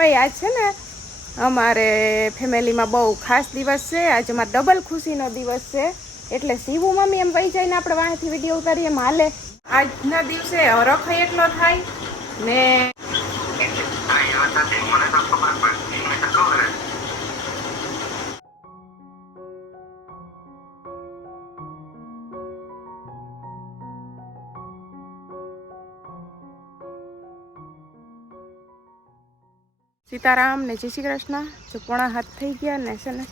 ભાઈ આજ છે ને અમારે ફેમિલીમાં બહુ ખાસ દિવસ છે. આજે અમારે ડબલ ખુશીનો દિવસ છે. એટલે શિવુ મમ્મી એમ વહી જઈને આપણે વાંથી વીડિયો ઉતારીએ. એમ હાલે આજના દિવસે હરખ એકલો થાય ને સીતારામ ને જય શ્રી કૃષ્ણ. જો પોણા હાથ થઈ ગયા ને છે ને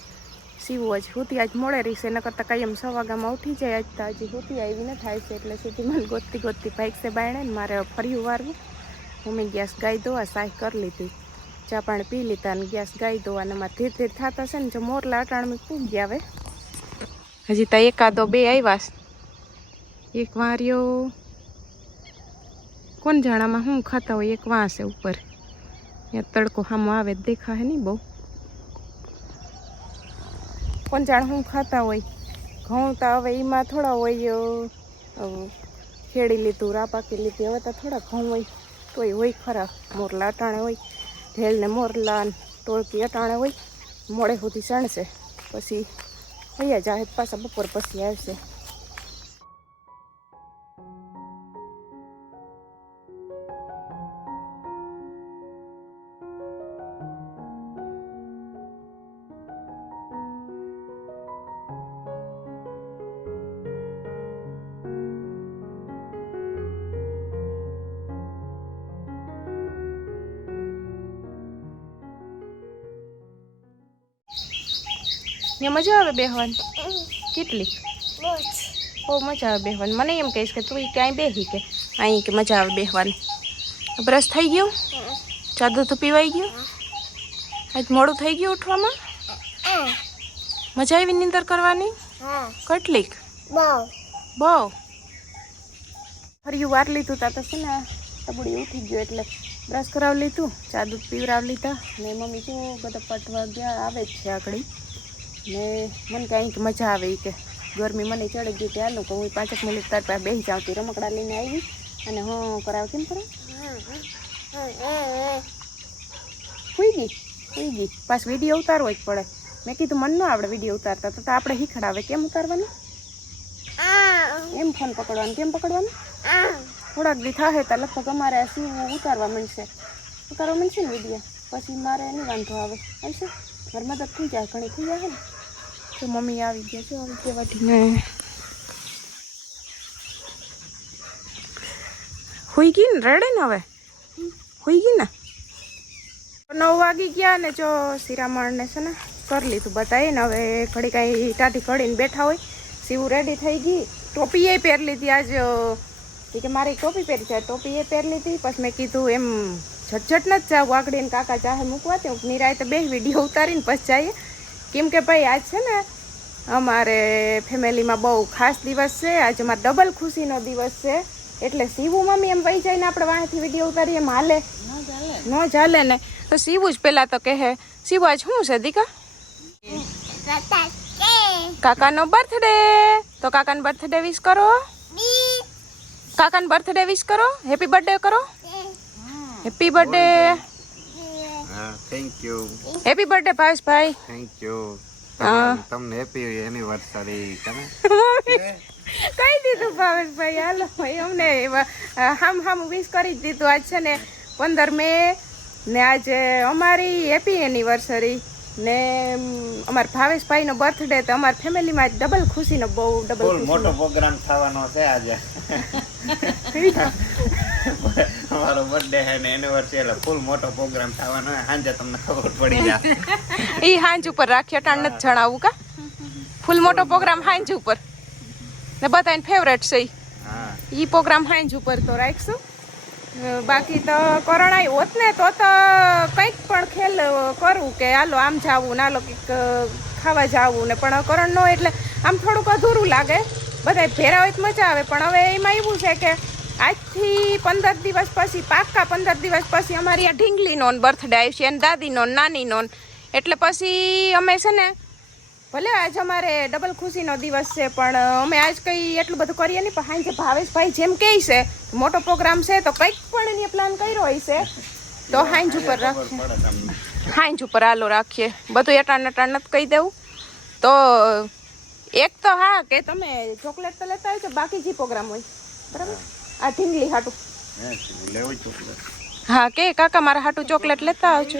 સીવું હજી હુતી આજ મોડે રહીશે ન કાંઈ એમ સો વાગ્યામાં ઉઠી જાય. આજ તો હજી હુતી આવી ને થાય છે, એટલે સીધી મને ગોતતી ગોતતી બાઇક છે બાયણે ને મારે ફરી વારવું. મમ્મી ગેસ ગાઈ દોવા સાહ કરી લીધી. ચા પાણી પી લીધા ને ગેસ ગાઈ દોવા અને એમાં ધીરે ધીરે થતા છે ને જો મોરલા અટાણમાં પૂગ ગયા હવે હજી તો એકાદો બે આવ્યા એક વાર્યો. કોણ જાણામાં શું ખાતા હોય, એક વાંસે ઉપર. ત્યાં તડકો હામો આવે, દેખાય નહીં બહુ. જાણ શું ખાતા હોય. ઘઉં તો હવે એમાં થોડા હોય ખેડી લીધું રા પાકી લીધી. હવે તો થોડા ઘઉં હોય, તોય હોય ખરા. મોરલા અટાણે હોય, ઢેલને મોરલા ટોળકી અટાણે હોય, મોડે સુધી સણશે. પછી અહીંયા જાય, પાછા બપોર પછી આવશે. ને મજા આવે બેહવાની? કેટલી? બહુ મજા આવે બેહવાની. મને એમ કહીશ કે તું ક્યાંય બેહી કે. અહીં કે મજા આવે બેહવાની. બ્રશ થઈ ગયું? ચાદર તો પીવાઈ ગયું? આજ મોડું થઈ ગયું ઉઠવામાં? મજા આવી નિંદર કરવાની? કેટલીક? બહુ. ફર્યું વાર લીધું તા તો છે ને તબડી ઉઠી ગયો એટલે બ્રશ કરાવી લીધું ચા દૂધ પીવરાવી લીધા. ને મમ્મી જો બધા પટવા ગયા આવે જ છે આગળ. ને મને કાંઈક મજા આવે કે. ગરમી મને ચડી ગઈ કે હાલું હું પાંચેક મિનિટ તાર પાસે બેસી જાઉં રમકડા લઈને આવી. અને હું કરાવ કેમ કરો સુઈ ગઈ સુઈ ગઈ. પાછ વીડિયો ઉતારવો જ પડે. મેં કીધું મન ન આવડે વીડિયો ઉતારતા, તો આપણે શીખડાવે કેમ ઉતારવાનું? એમ ફોન પકડવાનું, કેમ પકડવાનું? થોડાક દી થાય તો લગભગ અમારે શું ઉતારવા મળશે. ઉતારવા મળશે ને વીડિયો? પછી મારે નહીં વાંધો આવે. આવશે ઘર તો થઈ જાય ઘણી થઈ જાય ને. તો મમ્મી આવી ગયા છે આવી ગયા વાટીને હોઈ ગઈ ને? રડે ને હવે? હોઈ ગઈ ને? નવ વાગી ગયા ને જો શિરામણને છે ને કરી લીધું બતાવી ને હવે ઘડી કાંઈ ટાઢી ઘડીને બેઠા હોય. સીવું રેડી થઈ ગઈ. ટોપી એ પહેરી લીધી આજ કે મારી ટોપી પહેરી છે. ટોપી એ પહેરી લીધી પછી મેં કીધું એમ ઝટઝટ જ જાવ આગળ ને કાકા ચાહે મૂકવા તે નિરાય તો બે વીડિયો ઉતારીને પછી જઈએ. કેમ કે ભાઈ આજ છે ને અમારે ફેમિલીમાં બહુ ખાસ દિવસ છે. આજે અમારે ડબલ ખુશીનો દિવસ છે. એટલે શિવુ મમ્મી એમ વહી જઈને આપણે વાંહેથી વીડિયો ઉતારીએ. એમ હાલે. ન ચાલે ને. તો શિવું જ પહેલાં તો કહે શિવ આજ શું છે દીકા? કાકાનો બર્થડે તો કાકાનો બર્થડે વિશ કરો. કાકાનો બર્થડે વિશ કરો. હેપી બર્થડે કરો. હેપી બર્થડે હા થેન્ક યુ હેપી બર્થડે ભાઈ થેન્ક યુ હા. તમને હેપી એનિવર્સરી તમે કઈ દીધું ભાવેશભાઈ હાલો ભાઈ અમને હામ હામ વિશ કરી જ દીધું. આજ છે ને પંદર મે ને આજે અમારી હેપી એનિવર્સરી ને અમ, અમારા ભાવેશભાઈનો બર્થડે તો અમારા ફેમિલીમાં ડબલ ખુશીનો બહુ ડબલ મોટો પ્રોગ્રામ થવાનો છે આજે. અમારો બર્થડે છે ને એનિવર્સરી એટલે ફૂલ મોટો પ્રોગ્રામ થવાનો છે. સાંજે તમને ખબર પડી જાય. ઈ હાંજ ઉપર રાખ્યો ટાણ નથી જણાવું કા? ફૂલ મોટો પ્રોગ્રામ હાંજ ઉપર. ને બધાને ફેવરેટ છે ઈ. ઈ પ્રોગ્રામ હાંજ ઉપર તો રાખશું. બાકી તો કોરોના હોત ને તો તો કંઈક પણ ખેલ કરવું કે હાલો આમ જાવું ને હાલો કંઈક ખાવા જાવું ને પણ કરણ નો એટલે આમ થોડુંક અધૂરું લાગે. બધા ભેરા હોય મજા આવે પણ હવે એમાં એવું છે કે આજથી પંદર દિવસ પછી પાક્કા પંદર દિવસ પછી અમારી આ ઢીંગલીનો બર્થડે આવશે અને દાદીનો ને નાનીનો. એટલે પછી અમે છે ને ભલે આજ અમારે ડબલ ખુશીનો દિવસ છે પણ અમે આજ કંઈ એટલું બધું કરીએ નહીં પણ સાંજે ભાવેશભાઈ જેમ કહે છે મોટો પ્રોગ્રામ છે તો કંઈક પણ એને પ્લાન કર્યો હોય છે તો હાંજ ઉપર રાખીએ. હાંજ ઉપર હાલો રાખીએ. બધું એટાણ નટાણ નથી કહી દેવું. તો એક તો હા કે તમે ચોકલેટ તો લેતા હોય કે બાકી જે પ્રોગ્રામ હોય. બરાબર? આ ઢીંગલી હાટું. હે, લેવું ચોકલેટ હા કે કાકા મારા હાટું ચોકલેટ લેતા આવજો.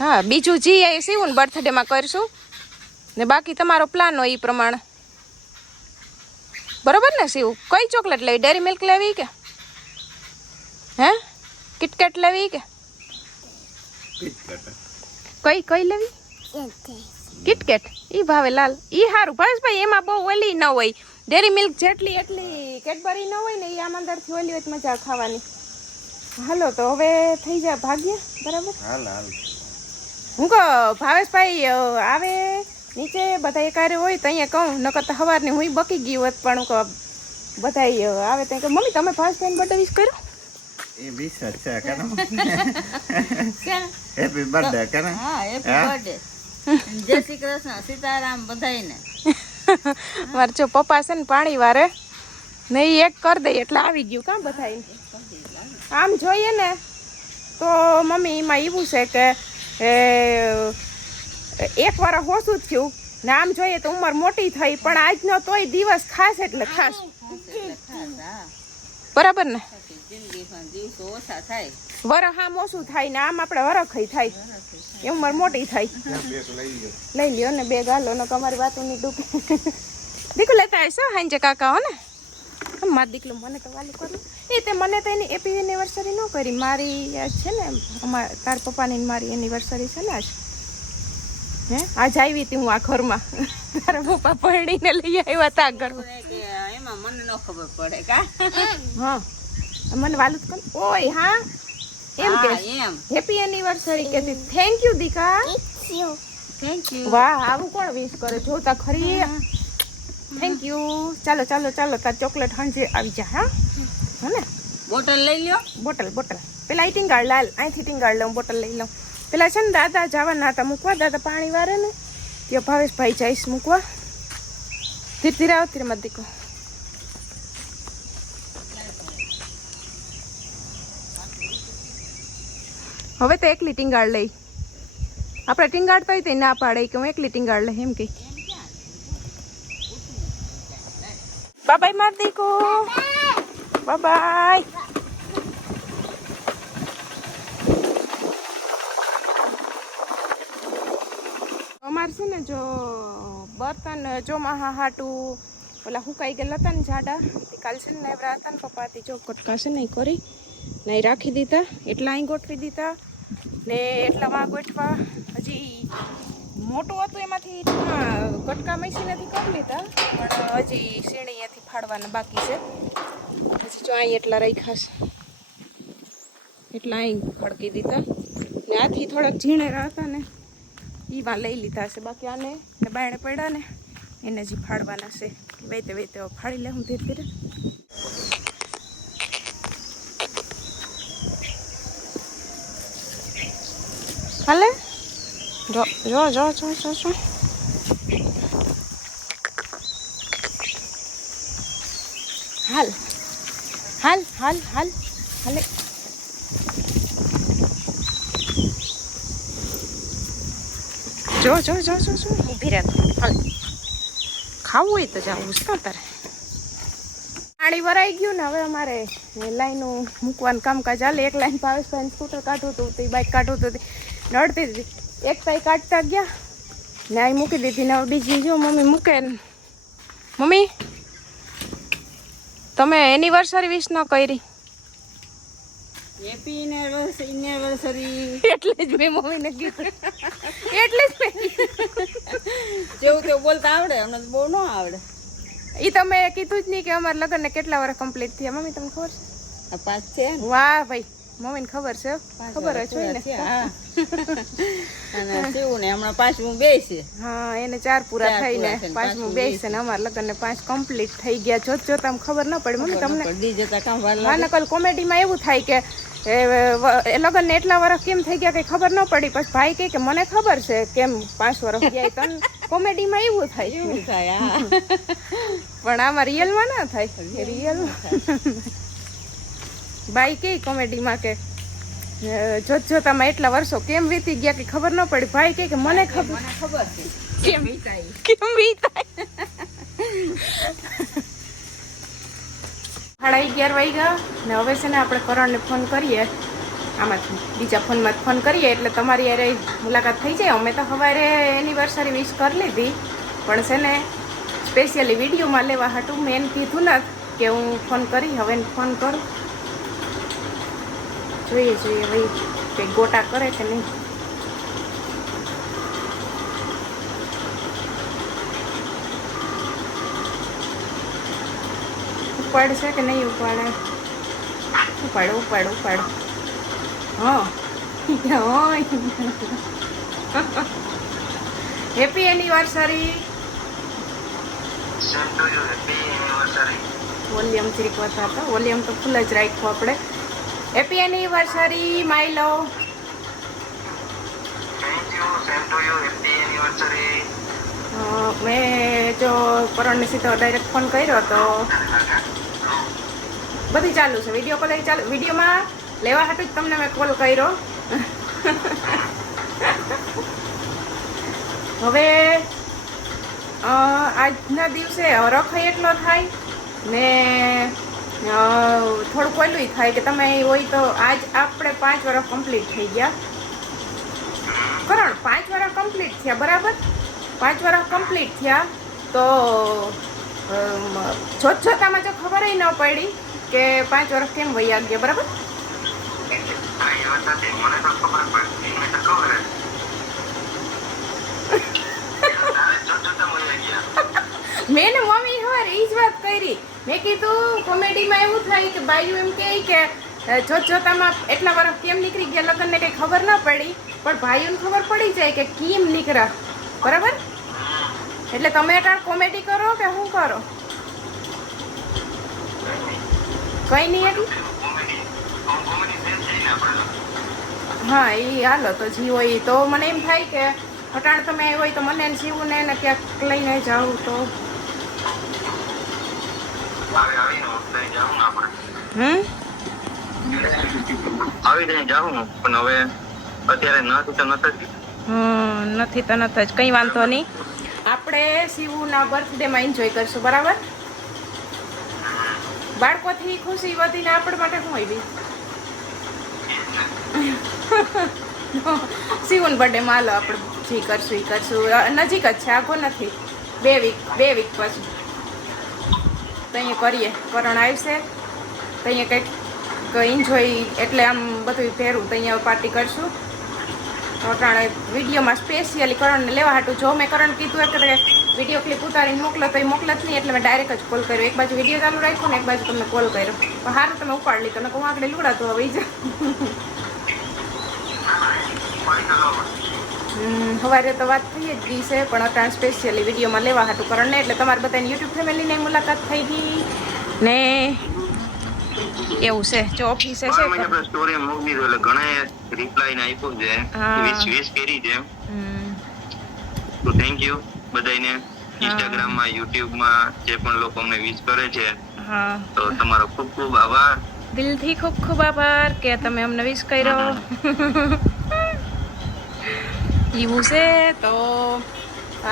હા બીજું જી એ સીવું ને બર્થડેમાં કરશું? ને બાકી તમારો પ્લાન હોય એ પ્રમાણે. બરોબર ને સીવું કઈ ચોકલેટ લેવી? ડેરી મિલ્ક લેવી કે? હે? કિટકેટ લેવી કે? કઈ કઈ લેવી? કિટકેટ ઈ ભાવે લાલ. ઈ હારું. ભાઈ એમાં બહુ ઓલી ન હોય. ડેરી મિલ્ક જેટલી એટલી કેડબરી ન હોય ને એ આમ અંદરથી ઓલી હોય મજા ખાવાની. હાલો તો હવે થઈ જાય ભાગ્ય બરાબર? હાલ હાલ. હું કહો ભાવેશભાઈ આવે નીચે બધા એકારે હોય તો અહીંયા કહું નકર તો સવારની હું બકી ગઈ હોત પણ હું કહું બધા આવે ત્યાં કહું મમ્મી તમે ભાવેશભાઈને બર્થડે વિશ કર્યો? એ વિશ છે કેનો હેપી બર્થડે કેને હા હેપી બર્થડે જય શ્રી કૃષ્ણ સીતારામ બધાયને. મારે જો પપ્પા છે ને પાણી વારે. ને ઈ એક કરી દઈએ એટલે આવી ગયું કાં બધા આમ જોઈએ ને તો મમ્મી એમાં એવું છે કે એ, એક વાર ઓછું જ થયું. ને આમ જોઈએ તો ઉંમર મોટી થઈ પણ આજનો તોય દિવસ ખાસ એટલે ખાસ. બરાબર ને? વરખ આમ ઓછું થાય ને આમ આપણે વરખઈ થાય. એ મારે મોટી થાય લઈ લ્યો ને બે ગાલો ને તમારી વાતની ડૂબી. દીકું લેતા આવીશ હાંજે કાકા હો ને? માર દીકલું મને તો વાલી કરું. એ તે મને તો એની એપી એનિવર્સરી ન કરી. મારી છે ને અમારા તાર પપ્પાની મારી એનિવર્સરી છે ને આજ. હે? આજ આવી હતી હું આ ઘરમાં. તારા પપ્પા પરણીને લઈ આવ્યા તા ઘરમાં. એમાં મને ન ખબર પડે કા? હા. મને વાલું જ ઓય હા. એમ કે એમ. હેપી એનિવર્સરી કે થેન્ક યુ દીકા. થેન્ક યુ વાહ આવું કોણ વિશ કરે? જોતા ખરી. થેન્ક યુ ચાલો ચાલો ચાલો તાર ચોકલેટ હાંજે આવી જા હા? હો ને? બોટલ લઈ લ્યો. બોટલ બોટલ પેલા અહીં ટીંગાળ લાલ અહીંથી ટીંગાળ લઉં બોટલ લઈ લઉં. પેલા છે ને દાદા જવાના હતા મૂકવા? દાદા પાણી વારે ને ત્યાં ભાવેશભાઈ જઈશ મૂકવા? ધીરે ધીરે આવતી ધીરે મત હવે તો એકલી ટીંગાળ લઈ. આપણે ટીંગાડતા હોય તો ના પાડે કે હું એકલી ટીંગાળ લઈ એમ કે. બાબાઈ માર દીકો બાબાઈ અમારે છે ને જો બર્તન ચોમાહા હાટું ઓલા હુકાઈ ગયેલા હતા ને જાડા કાલ છે ને નેવરા હતા ને પપ્પાથી જો કટકા છે ને કરી. ને રાખી દીધા, એટલા અહીં ગોઠવી દીધા ને એટલામાં ગોઠવા. હજી મોટું હતું એમાંથી કટકા કટકા નથી કરી લીધા પણ હજી શેણીએથી ફાડવાના બાકી છે. હજી જો અહીં એટલા રાખ્યા છે. એટલા અહીં ખડકી દીધા. ને આથી થોડાક ઝીણેરા હતા ને એવા લઈ લીધા છે. બાકી આને ને બાયણે પડ્યા ને, એને હજી ફાડવાના છે. વેતે હવે ફાડી લે હું ધીરે ધીરે. હાલે જો જો જો જો જો જો હાલ હાલ હાલ હાલ હાલે જો જો જો જો જો ઊભી રહે હાલ. ખાવું હોય તો જાવું કાં તારે. પાણી ભરાઈ ગયું ને હવે અમારે લાઈનું મૂકવાનું કામકાજ. ચાલે એક લાઈન ભાવેશભાઈ સ્કૂટર કાઢવું હતું, તે બાઇક કાઢવું હતું. નડતી હતી એક પાઈ કાઢતા ગયા. ને અહીં મૂકી દીધી. ને હવે બીજી જો મમ્મી મૂકે મમ્મી તમે એનિવર્સરી વિશ ન કરી. હેપી એનિવર્સરી એટલે જ મેં મમ્મીને કીધું. એટલે જ મેં જેવું તેવું બોલતા આવડે અમને બહુ ન આવડે. એ તમે કીધું જ નહીં કે અમારા લગ્નને કેટલા વર્ષ કમ્પ્લીટ થયા. મમ્મી તમને ખબર છે? પાંચ છે વાહ ભાઈ. મમ્મીને ખબર છે? ખબર જ હોય ને? અને શિવ ને હમણાં પાંચમું બે છે. હા એને ચાર પૂરા થઈને પાંચમું બે છે ને અમારા લગ્નને પાંચ કમ્પ્લીટ થઈ ગયા. જોત જોતા ખબર ન પડે. મમ્મી તમને દી જતા કામ વાર નકલ કોમેડીમાં એવું થાય કે એ લગ્નને એટલા વર્ષ કેમ થઈ ગયા કઈ ખબર ન પડી. પછી ભાઈ કહે કે મને ખબર છે કેમ પાંચ વર્ષ ગયા તન કોમેડીમાં એવું થાય એવું થાય પણ આમાં રિયલમાં ના થાય. રિયલ બાઈ કે કોમેડીમાં કે જોત જોતામાં એટલા વર્ષો કેમ વીતી ગયા કે ખબર ન પડી? ભાઈ કે કે મને ખબર. ખબર કેમ. કેમ વીતાય સાડા અગિયાર વાગ્યા ને હવે છે ને આપણે કરણને ફોન કરીએ. આમાંથી બીજા ફોનમાં ફોન કરીએ એટલે તમારી યારે મુલાકાત થઈ જાય. અમે તો સવારે એનિવર્સરી વિશ કરી લીધી પણ છે ને સ્પેશિયલી વિડીયોમાં લેવા હાટું મેં કીધું ને કે હું ફોન કરી હવે ફોન કરું. જોઈએ જોઈએ ભાઈ કંઈ ગોટા કરે કે નહીં? ઉપાડશે કે નહીં ઉપાડે? ઉપાડો ઉપાડો ઉપાડો. હા. Happy anniversary. વોલ્યુમ ચીરીક વાત હતો વોલ્યુમ તો ફૂલ જ રાખ્યું આપણે. હેપી એનિવર્સરી માય લવ મેં જો કરણને સીધો ડાયરેક્ટ ફોન કર્યો તો બધી ચાલુ છે. વીડિયો કોલ ચાલુ વિડીયોમાં લેવા હાટું જ તમને મેં કોલ કર્યો. હવે આજના દિવસે રખાઈ એટલો થાય ને થોડુંક ઓલું થાય કે તમે હોય તો આજ આપણે પાંચ વર્ષ કમ્પ્લીટ થઈ ગયા. કરણ પાંચ વર્ષ કમ્પ્લીટ થયા બરાબર? પાંચ વર્ષ કમ્પ્લીટ થયા તો જોત જોતામાં જો ખબર ન પડી કે પાંચ વર્ષ કેમ વયા ગયા બરાબર? મેં ને મમ્મી હવે એ જ વાત કરી. મેં કીધું, કોમેડીમાં એવું થાય કે બાયું એમ કહે કે જોત જોતામાં એટલા વર્ષ કેમ નીકળી ગયા? લગ્નને કંઈ ખબર ન પડી. પણ ભાઈઓને ખબર પડી જાય કે કેમ નીકળ્યા. બરાબર? એટલે તમે અટાણ કોમેડી કરો કે શું કરો? કંઈ નહીં એટલું? હા, એ હાલો તો જી હોય. તો મને એમ થાય કે, અટાણ તમે હોય તો મને જીવું ને એને ક્યાંક લઈને જાઉં અત્યારે તો. નથી તો નથી જ કંઈ વાંધો નહીં. આપણે શિવના બર્થડેમાં એન્જોય કરશું બરાબર? બાળકોથી ખુશી વધીને આપણા માટે શું આવી શિવન બર્થડેમાં હાલો આપણે જી કરશું એ કરશું. નજીક જ છે આખો નથી. બે વીક બે વીક પછી. તો અહીંયા કરીએ. કરણ આવશે તો અહીંયા કંઈક એન્જોય એટલે આમ બધું ફેરવું તો અહીંયા પાર્ટી કરશું. અટાણે વિડીયોમાં સ્પેશિયલી કરણને લેવા હાટું. જો મેં કરણ કીધું એટલે વીડિયો ક્લિપ ઉતારીને મોકલો તો એ મોકલત નહીં, એટલે મેં ડાયરેક્ટ જ કોલ કર્યો. એક બાજુ વીડિયો ચાલુ રાખ્યો ને એક બાજુ તમને કોલ કર્યો. પણ સારું તમે ઉપાડ લીધો ને હું આગળ લુડાતો હવે જા સવારે તો વાત થઈ જ છે પણ અત્યારે સ્પેશિયલી વિડીયોમાં લેવા હતું કરણને એટલે તમારે બધાની યુટ્યુબ ફેમિલીની મુલાકાત થઈ ગઈ. ને એવું છે જો ઓફિસે છે આપણે સ્ટોરી મૂકી દીધું એટલે ઘણા રિપ્લાય ને આપ્યું છે. વિશ વિશ કરી છે તો થેન્ક યુ બધાને ઇન્સ્ટાગ્રામમાં યુટ્યુબમાં જે પણ લોકો અમને વિશ કરે છે હા. તો તમારો ખૂબ ખૂબ આભાર. દિલથી ખૂબ ખૂબ આભાર કે તમે અમને વિશ કર્યો. એવું છે તો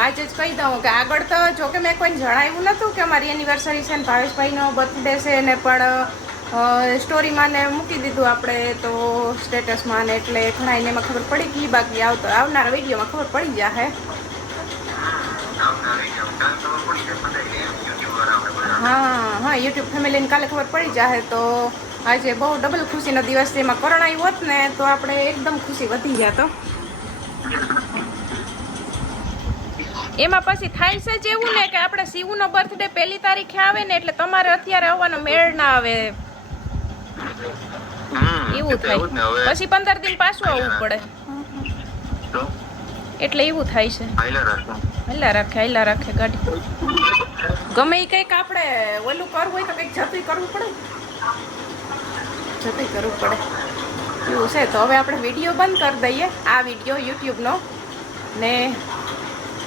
આજ જ કહી દઉં કે આગળ તો જો કે મેં કોઈને જણાવ્યું નહોતું કે અમારી એનિવર્સરી છે ને ભાવેશભાઈનો બર્થડે છે ને પણ સ્ટોરીમાં ને મૂકી દીધું આપણે તો સ્ટેટસમાં ને એટલે ઘણા એને એમાં ખબર પડી ગઈ, બાકી આવતો આવનારા વિડીયોમાં ખબર પડી જશે હા હા યુટ્યુબ ફેમિલીને કાલે ખબર પડી જાય તો આજે બહુ ડબલ ખુશીનો દિવસ છે, એમાં કરણ હોત ને તો આપણે એકદમ ખુશી વધી ગયા હો. એમાં પછી થાય છે જ એવું ને કે આપણે શિવનો બર્થડે પહેલી તારીખે આવે ને એટલે તમારે અત્યારે આવવાનો મેળ ના આવે. એવું થાય. પછી પંદર દિન પાછું આવવું પડે. એટલે એવું થાય છે. હેલા હલ્લા રાખે હલ્લા રાખે ગાડી. ગમે એ કંઈક આપણે ઓલું કરવું હોય તો કંઈક જતું કરવું પડે. જતું કરવું પડે. એવું છે. તો હવે આપણે વીડિયો બંધ કરી દઈએ. આ વીડિયો યુટ્યુબનો. ને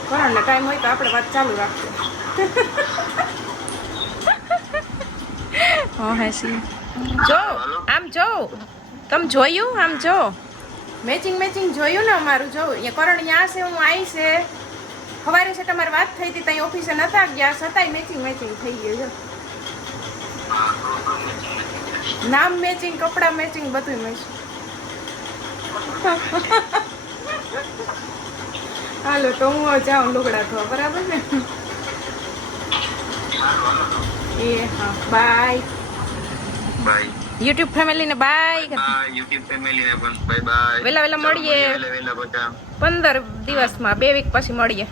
કોરોના ટાઈમ હોય તો આપણે વાત ચાલુ રાખીએ. હા, હેસી. જો, આમ જો. તમે જોયું? આમ જો. મેચિંગ મેચિંગ જોયું ને અમારું? જો અહીંયા કરણ અહીંયા છે, હું આવી છે. સવારે છે તમારે વાત થઈ હતી ત્યાં ઓફિસે નતા ગયા. છતાંય મેચિંગ મેચિંગ થઈ ગયું, જો. નામ મેચિંગ, કપડાં મેચિંગ બધું મેચિંગ. હાલો તો હું જાઉં લુગડા ધોવા બરાબર ને? એ હા બાય બાય યુટ્યુબ ફેમિલીને બાય બાય યુટ્યુબ ફેમિલી ને પણ બાય બાય વેલા વેલા મળીએ. વેલા વેલા બધા. પંદર દિવસમાં બે વીક પછી મળીએ.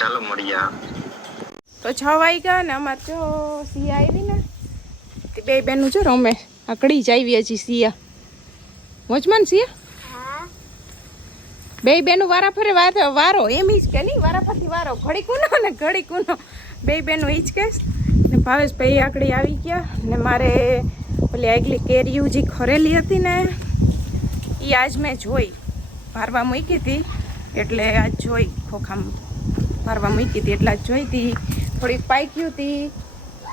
ચાલો મળીએ તો છ વાગ્યા ને અમારે જો સિયા આવી ને. તે બે બેનું જો રમે. આકડી જ આવી હજી સિયા મોજમાન સિયા? બે બેનું વારા ફરે વારો એમ ઈચ કે નહીં? વારા ફરતી વારો. ઘડી કુનો ને ઘડી કુનો. બે બેનો ઈચ કેસ કે. ને ભાવેશભાઈ આકડી આવી ગયા. ને મારે પેલી આગલી કેરીયું જે ખરેલી હતી ને એ આજ મેં જોઈ. ભારવા મૂકી હતી એટલે આજ જોઈ. ખોખામ મારવા મૂકી હતી એટલે આજ જોઈ હતી થોડીક પાક્યું હતી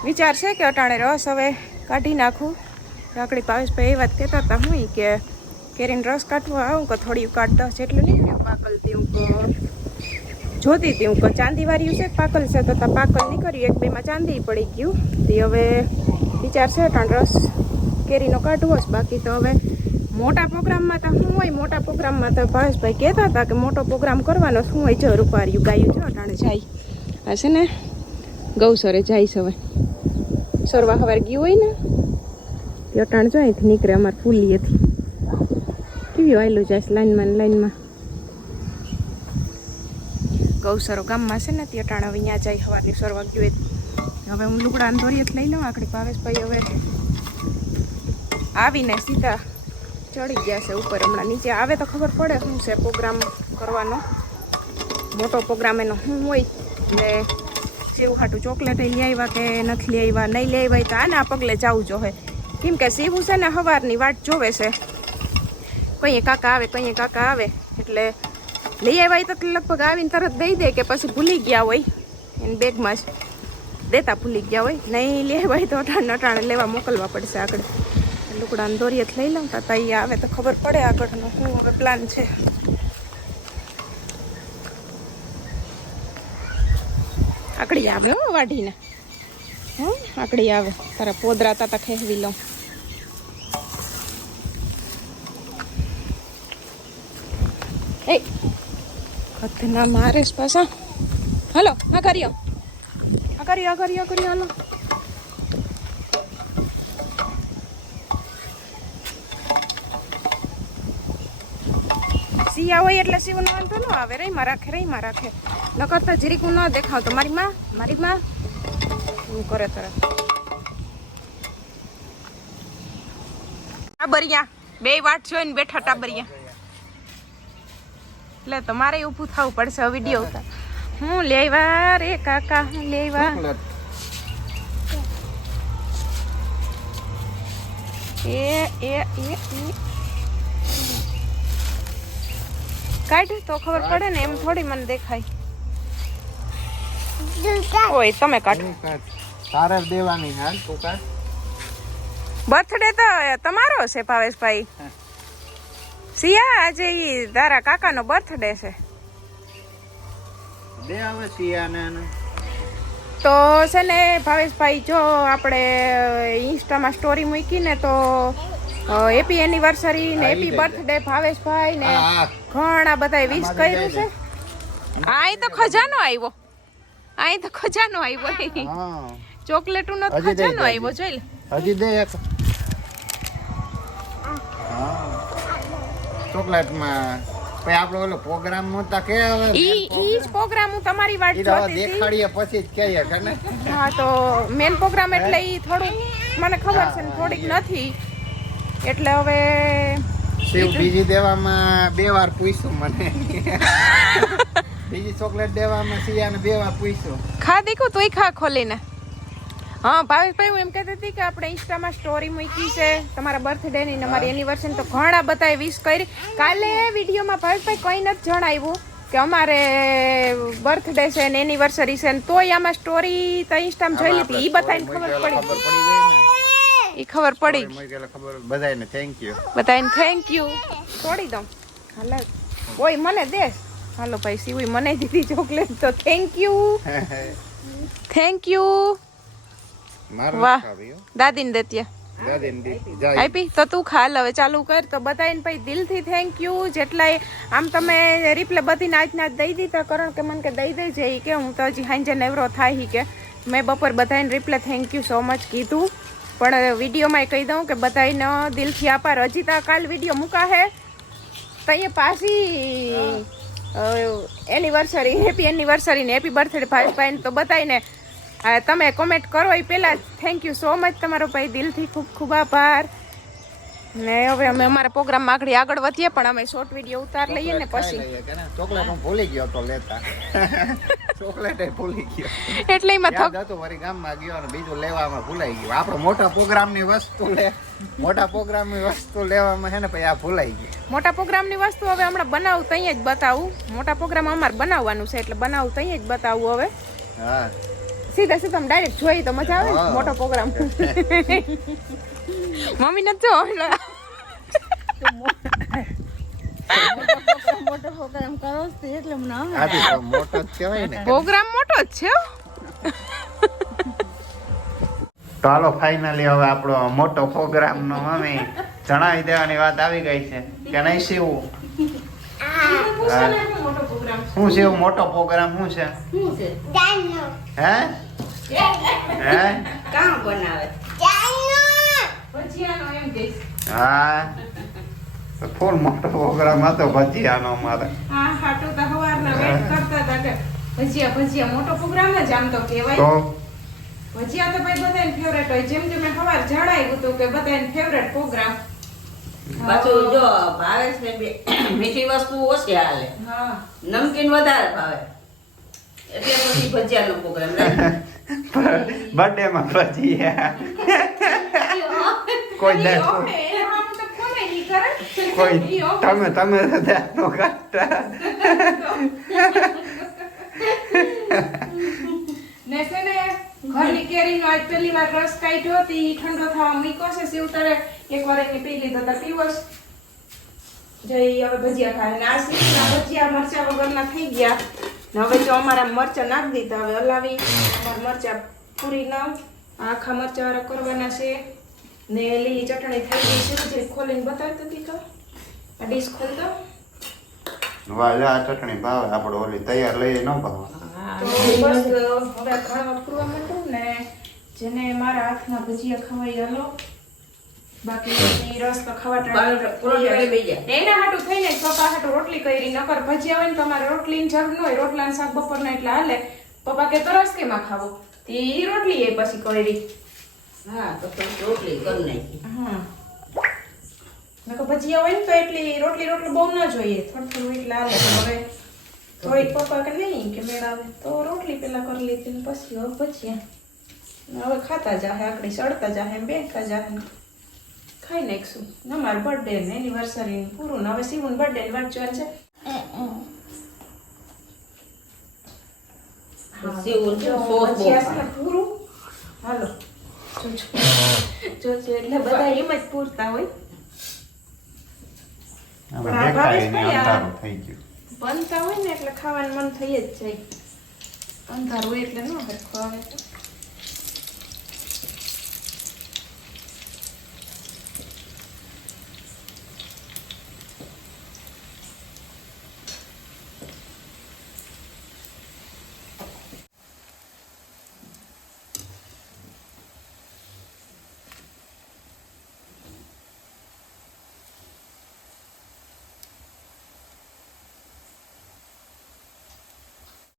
વિચાર છે કે અટાણે રસ હવે કાઢી નાખું. આકડી ભાવેશભાઈ એ વાત કહેતા હતા હું કે કેરીને રસ કાઢવા આવું કે થોડી કાઢ દસ જેટલું નીકળ્યું પાકલ હું કહું જોતી હતી હું કહું ચાંદી વાર્યું છે કે પાકલ છે તો તા પાકલ નીકળ્યું. એક બેમાં ચાંદી પડી ગયું. તે હવે વિચાર છે ત્રણ રસ કેરીનો કાઢવો છે. બાકી તો હવે મોટા પ્રોગ્રામમાં તો શું હોય મોટા પ્રોગ્રામમાં તો ભાવેશભાઈ કહેતા હતા કે મોટો પ્રોગ્રામ કરવાનો શું હોય છે રૂપાર્યું ગાયું છે અટાણે જાય. છે ને ગૌસરે જાય છે હવે. સરવા સવાર ગયું હોય ને તે અટાણે જો અહીંથી નીકળે અમારે ફૂલીએથી. કેવી આવેલું જાય લાઈનમાં લાઈનમાં. ગૌસરો ગામમાં છે ને ત્યાં હવે અહીંયા જાય સવારે સરવા ગયું હવે હું લુગડા દોરીએ લઈ લઉં આકડી ભાવેશભાઈ હવે. આવીને સીધા ચડી ગયા છે ઉપર હમણાં. નીચે આવે તો ખબર પડે શું છે પ્રોગ્રામ કરવાનો. મોટો પ્રોગ્રામ એનો શું હોય ને શિવ હાટું ચોકલેટ લઈ આવ્યા કે નથી લઈ આવ્યા, નહીં લઈ આવ્યા તો આના પગલે જવું જોવે કેમ કે શિવ છે ને સવારની વાટ જોવે છે. કઈએ કાકા આવે, કઈએ કાકા આવે. એટલે લઈ આવ્યા તો લગભગ આવીને તરત દઈ દે કે પછી ભૂલી ગયા હોય. એની બેગમાં જ દેતા ભૂલી ગયા હોય. નહીં લઈ આવ્યા તો અટાણે અટાણે લેવા મોકલવા પડશે આગળ. લુકડાને દોરીએ લઈ લઉં તા એ આવે તો ખબર પડે આગળનો શું હવે પ્લાન છે. આકડી આવે હો વાઢીને. હા, આકડી આવે. તારા પોદરા તાતા ખેવી લઉં. કથના મારે પાછા. હલો, હા કરીઓ આ કર્યો આ કર્યો આ કર્યો હાલો. સિયા હોય એટલે શિવનો વાંધો ન આવે રહીમાં રાખે રહીમાં રાખે. નકર તો જરીક ન દેખાવ તો મારી માં મારી માં હું કરે તરત. ટાબરિયા બે વાટ જોઈને બેઠા ટાબરિયા એટલે તમારે ઊભું થવું પડશે વીડિયો ઉતાર. હું લેવા રે કાકા હું લેવા. એ એ એ એ. કાઢ તો ખબર પડે ને એમ થોડી મને દેખાય. ઓય તમે કાઢો. તારે દેવાની હાલ તું કાઢ. બર્થડે તો તમારો છે ભાવેશભાઈ. સિયા આજે ઈ તારા કાકાનો બર્થડે છે. દે આવે સિયાને તો છે ને ભાવેશભાઈ જો આપણે ઇન્સ્ટામાં સ્ટોરી મૂકીને તો હેપી એનિવર્સરી ને હેપી બર્થડે ભાવેશભાઈ ને ઘણા બધા વિશ કર્યું છે. આય તો ખજાનો આવ્યો. આય તો ખજાનો આવ્યો. ચોકલેટનો ખજાનો આવ્યો જોઈ લે. હજી દે એક. ચોકલેટમાં. પછી આપણો ઓલો પ્રોગ્રામ નહોતા કે હવે? ઈ ઈ જ પ્રોગ્રામ હું તમારી વાટ ઈ તો હવે જોતી હતી. દેખાડીએ પછી જ કહીએ કે ને? હા તો મેન પ્રોગ્રામ એટલે ઈ થોડું મને ખબર છે ને થોડીક નથી. એટલે હવે સેવ બીજી? દેવામાં બે વાર પૂછ્યું મને. બીજી ચોકલેટ દેવામાં સિયાને બે વાર પૂછ્યું. ખા દેખો તોય ખા ખોલીને. હા ભાવેશભાઈ હું એમ કહેતી હતી કે આપણે ઇન્સ્ટામાં સ્ટોરી મૂકી છે. તમારા બર્થડે ની ને મારી એનિવર્સરી તો ઘણા બધાએ વિશ કરી. કાલે વિડીયોમાં ભાવેશભાઈ કંઈ નથી જણાવ્યું કે અમારે બર્થડે છે ને એનિવર્સરી છે ને તોય આમાં સ્ટોરી તો ઇન્સ્ટામાં જોઈ લીધી. એ બધાને ખબર પડી એ ખબર પડી બધાને થેન્ક યુ બધાને થેન્ક યુ છોડી દઉં. હાલ. ઓય મને દે. હાલો ભાઈ સીવી મને દીધી ચોકલેટ તો થેન્ક યુ થેન્ક યુ વાહ. દાદીને દેતીએ દાદીને દી- જાય. આપી તો તું ખાલ હવે. ચાલુ કર. તો બધાને ભાઈ દિલથી થેન્ક યુ જેટલાય આમ તમે રિપ્લે બધી નાચ નાચ દઈ દીધા. કારણ કે મને કે દઈ દઈ જઈ કે. હું તો હજી હાંજે નેવરો થાય કે. મેં બપોર બધાને reply thank you so much કીધું. પણ વિડીયોમાં કહી દઉં કે બધાને દિલથી આભાર. હજી તો કાલ વીડિયો મૂકા હે તો એ પાછી એનિવર્સરી હેપી એનિવર્સરી ને હેપી બર્થડે ભાઈ ભાઈ તો બતાવીને તમે કોમેન્ટ કરો એ પહેલાં. થેન્ક યુ સો મચ તમારો ભાઈ. દિલથી ખૂબ ખૂબ આભાર. ને હવે અમે અમારા પ્રોગ્રામ આગળ આગળ વધીએ પણ અમે શોર્ટ વીડિયો ઉતાર લઈએ ને પછી. ચોકલેટ હું ભૂલી ગયો તો લેતા. ચોકલેટ એ ભૂલી ગયો. એટલે એમાં થક હતું વળી ગામમાં ગયો અને બીજું લેવામાં ભૂલાઈ ગયું. આપણો મોટા પ્રોગ્રામની વસ્તુ લે મોટા પ્રોગ્રામની વસ્તુ લેવામાં છે ને પછી આ ભૂલાઈ ગયો મોટા પ્રોગ્રામની વસ્તુ હવે હમણાં બનાવું તઈ જ બતાવું. મોટા પ્રોગ્રામ અમારે બનાવવાનું છે એટલે બનાવું તઈ જ બતાવું હવે. હા. સીધા સીધા ડાયરેક્ટ જોઈ તો મજા આવે ને? મોટો પ્રોગ્રામ મમ્મી નથી જો મોટો પ્રોગ્રામ કરો એટલે મને આવે મોટો જ કહેવાય ને. પ્રોગ્રામ મોટો જ છે તો હાલો ફાઇનલી હવે આપણો મોટો પ્રોગ્રામ નો મમ્મી જણાવી દેવાની વાત આવી ગઈ છે. કે નહીં શિવું? શું છે એવું મોટો પ્રોગ્રામ શું છે? શું છે? હે? હે? કામ બનાવે? હા. તો ફૂલ મોટો પ્રોગ્રામ હતો ભજીયાનો મારે. હા હાટુ તો હવારના વેટ કરતા હતા કે ભજીયા ભજીયા મોટો પ્રોગ્રામ જ આમ તો કહેવાય. તો? ભજીયા તો ભાઈ બધાને ફેવરેટ હોય. જેમ કે મેં સવાર જણાવ્યું હતું કે બધાને ફેવરેટ પ્રોગ્રામ. પાછું જો ભાવે છે મીઠી વસ્તુ ઓછી હાલે. નમકીન વધારે ભાવે. એટલે પછી ભજીયાનો પ્રોગ્રામ રાખી. બર્થડે માં ભજીયા. કોઈ દે? કોઈ તમે તમે નો કાઢતા ને ઘરની કેરીનો આજ પહેલી વાર રસ કાઢ્યો ઈ ઠંડો થવા મૂક્યો છે. શિવતરે એકવાર એને પી લીધો તો પીવસ જઈ હવે ભજીયા ખાય. ને આ સીટના ભજીયા મરચા વગરના થઈ ગયા. હવે જો અમારા મરચા નાખી દીધા, હવે હલાવી. અમારા મરચા પૂરી ના, આખા મરચા વાળા કરવાના છે. ને લીલી ચટણી થઈ ગઈ છે. જે ખોલીને બતાવતી હતી તો. આ ડીશ ખોલતો. વાહ આ ચટણી ભાવે. આપણે ઓલી તૈયાર લઈએ ન ભાવે. તો બસ હવે ખાવા પૂરવા માંડું ને જેને મારા હાથના ભજીયા ખવાય હલો બાકી રસ તો ખાવા. એના હાટું થઈને પપ્પા હાટું રોટલી કરી નકર ભજીયા હોય ને તમારે રોટલીની જરૂર ન હોય. રોટલા શાક બપોરના એટલે હાલે. પપ્પા કે તો રસ કેમાં ખાવો? એ રોટલી એ પછી કરી. હા તો પછી રોટલી કરી નાખી. હા. નકર ભજીયા હોય ને તો એટલી રોટલી રોટલી બહુ ના જોઈએ. થોડું થોડું એટલે હાલે. તો હવે તોય પપ્પા કે નહીં કે મેળાવે તો રોટલી પેલા કરી લીધી ને પછી હવે ભજીયા ને હવે ખાતા જાહે આકડી સડતા જાહે ને બેસતા જાહે. ને ખાઈ નાખશું. ને અમારું બર્થડે ને એનિવર્સરી પૂરું ને હવે શિવનું બર્થડે વાંચવાનું છે. ને ખાય. પૂરું. હાલો. જોજો. એટલે બધા એમ જ પૂરતા હોય. પણ આ ને થઈ ગયું. બનતા હોય ને એટલે ખાવાનું મન થઈ જ જાય. અંધારું હોય એટલે ન હરખું તો.